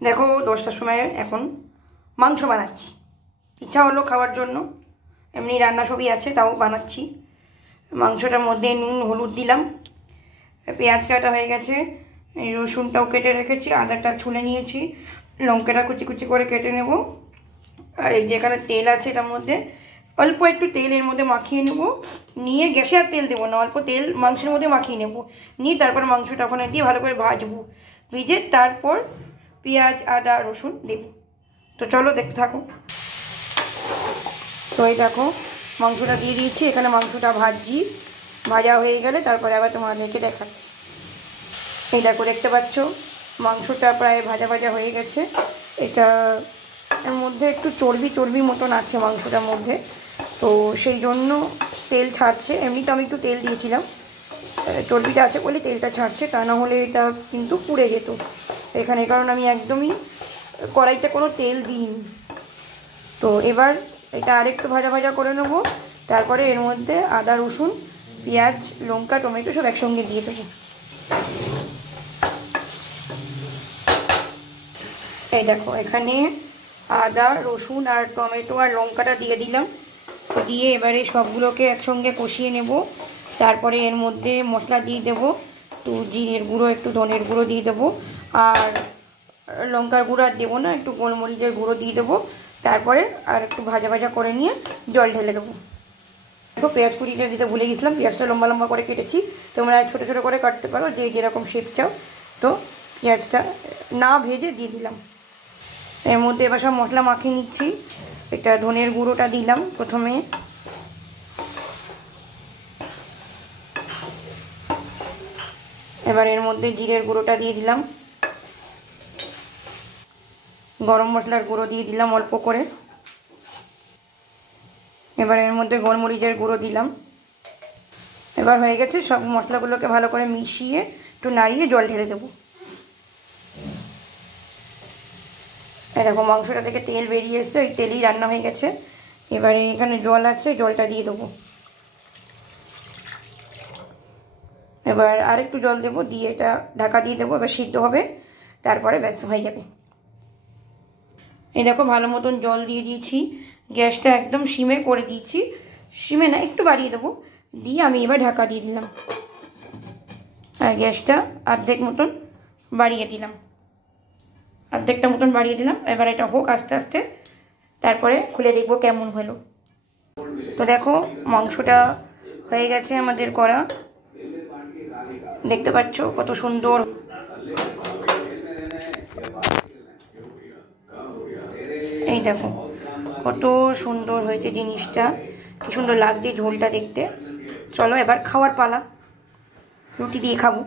দেখো 10টার সময় এখন মাংস বানাচ্ছি। ইচ্ছা হলো খাওয়ার জন্য, এমনি রান্না সবই আছে তাও বানাচ্ছি। মাংসটার মধ্যে নুন হলুদ দিলাম, পেঁয়াজ কাটা হয়ে গেছে, রসুনটাও কেটে রেখেছি, আদাটা ছুলে নিয়েছি, লঙ্কাটা কুচি কুচি করে কেটে নেব। আর এই যেখানে তেল আছে এটার মধ্যে অল্প একটু তেল এর মধ্যে মাখিয়ে নেব, নিয়ে গ্যাসে আর তেল দেবো না, অল্প তেল মাংসের মধ্যে মাখিয়ে নেব, নিয়ে তারপর মাংসটা ওখানে দিয়ে ভালো করে ভাজবো, ভেজে তারপর পেঁয়াজ আদা রসুন দেব। তো চলো দেখতে থাকো। তো এই দেখো মাংসটা দিয়ে দিয়েছি, এখানে মাংসটা ভাজছি, ভাজা হয়ে গেলে তারপরে আবার তোমাদেরকে দেখাচ্ছি। এই দেখো দেখতে পাচ্ছ মাংসটা প্রায় ভাজা ভাজা হয়ে গেছে। এটা এর মধ্যে একটু চর্বি চর্বি মতন আছে মাংসটার মধ্যে, তো সেই জন্য তেল ছাড়ছে। এমনি তো আমি একটু তেল দিয়েছিলাম, চর্বিটা আছে বলে তেলটা ছাড়ছে, তা না হলে এটা কিন্তু পুড়ে যেত এখানে, কারণ আমি একদমই কড়াইতে কোনো তেল দিইনি। তো এবার এটা আরেকটু ভাজা ভাজা করে নেবো, তারপরে এর মধ্যে আদা রসুন পেঁয়াজ লঙ্কা টমেটো সব একসঙ্গে দিয়ে দেবো। এই দেখো এখানে আদা রসুন আর টমেটো আর লঙ্কাটা দিয়ে দিলাম, দিয়ে এবারে সবগুলোকে একসঙ্গে কষিয়ে নেব। তারপরে এর মধ্যে মশলা দিয়ে দেবো, একটু জিরের গুঁড়ো একটু ধনের গুঁড়ো দিয়ে দেবো, আর লঙ্কার গুঁড়ো আর দেবো না, একটু গোলমরিচের গুঁড়ো দিয়ে দেবো। তারপরে আর একটু ভাজা ভাজা করে নিয়ে জল ঢেলে দেবো। দেখো পেঁয়াজ কুড়িটা দিতে ভুলে গেছিলাম, পেঁয়াজটা লম্বা লম্বা করে কেটেছি, তোমরা ছোটো ছোটো করে কাটতে পারো যে যেরকম শেপ চাও। তো পেঁয়াজটা না ভেজে দিয়ে দিলাম। এর মধ্যে এবার সব মশলা মাখিয়ে নিচ্ছি। এটা ধনের গুঁড়োটা দিলাম প্রথমে, এবার এর মধ্যে জিরের গুঁড়োটা দিয়ে দিলাম, গরম মশলার গুঁড়ো দিয়ে দিলাম অল্প করে, এবার এর মধ্যে গোলমরিচের গুঁড়ো দিলাম। এবার হয়ে গেছে, সব মশলাগুলোকে ভালো করে মিশিয়ে একটু নাড়িয়ে জল ঢেলে দেবো। এই দেখো মাংসটা থেকে তেল বেরিয়ে এসছে, ওই তেলেই রান্না হয়ে গেছে। এবারে এখানে জল আছে, জলটা দিয়ে দেবো। এবার আরেকটু জল দেবো, দিয়ে এটা ঢাকা দিয়ে দেবো, এবার সিদ্ধ হবে, তারপরে ব্যস্ত হয়ে যাবে। এই দেখো ভালো মতন জল দিয়ে দিয়েছি, গ্যাসটা একদম সিমে করে দিয়েছি, সিমে না একটু বাড়িয়ে দেবো, দিয়ে আমি এবার ঢাকা দিয়ে দিলাম, আর গ্যাসটা অর্ধেক মতন বাড়িয়ে দিলাম, অর্ধেকটা মতন বাড়িয়ে দিলাম। এবার এটা হোক আস্তে আস্তে, তারপরে খুলে দেখবো কেমন হলো। তো দেখো মাংসটা হয়ে গেছে আমাদের করা, দেখতে পাচ্ছ কত সুন্দর। এই দেখো কত সুন্দর হয়েছে জিনিসটা, কি সুন্দর লাগছে ঝোলটা দেখতে। চলো এবার খাওয়ার পালা, রুটি দিয়ে খাবো।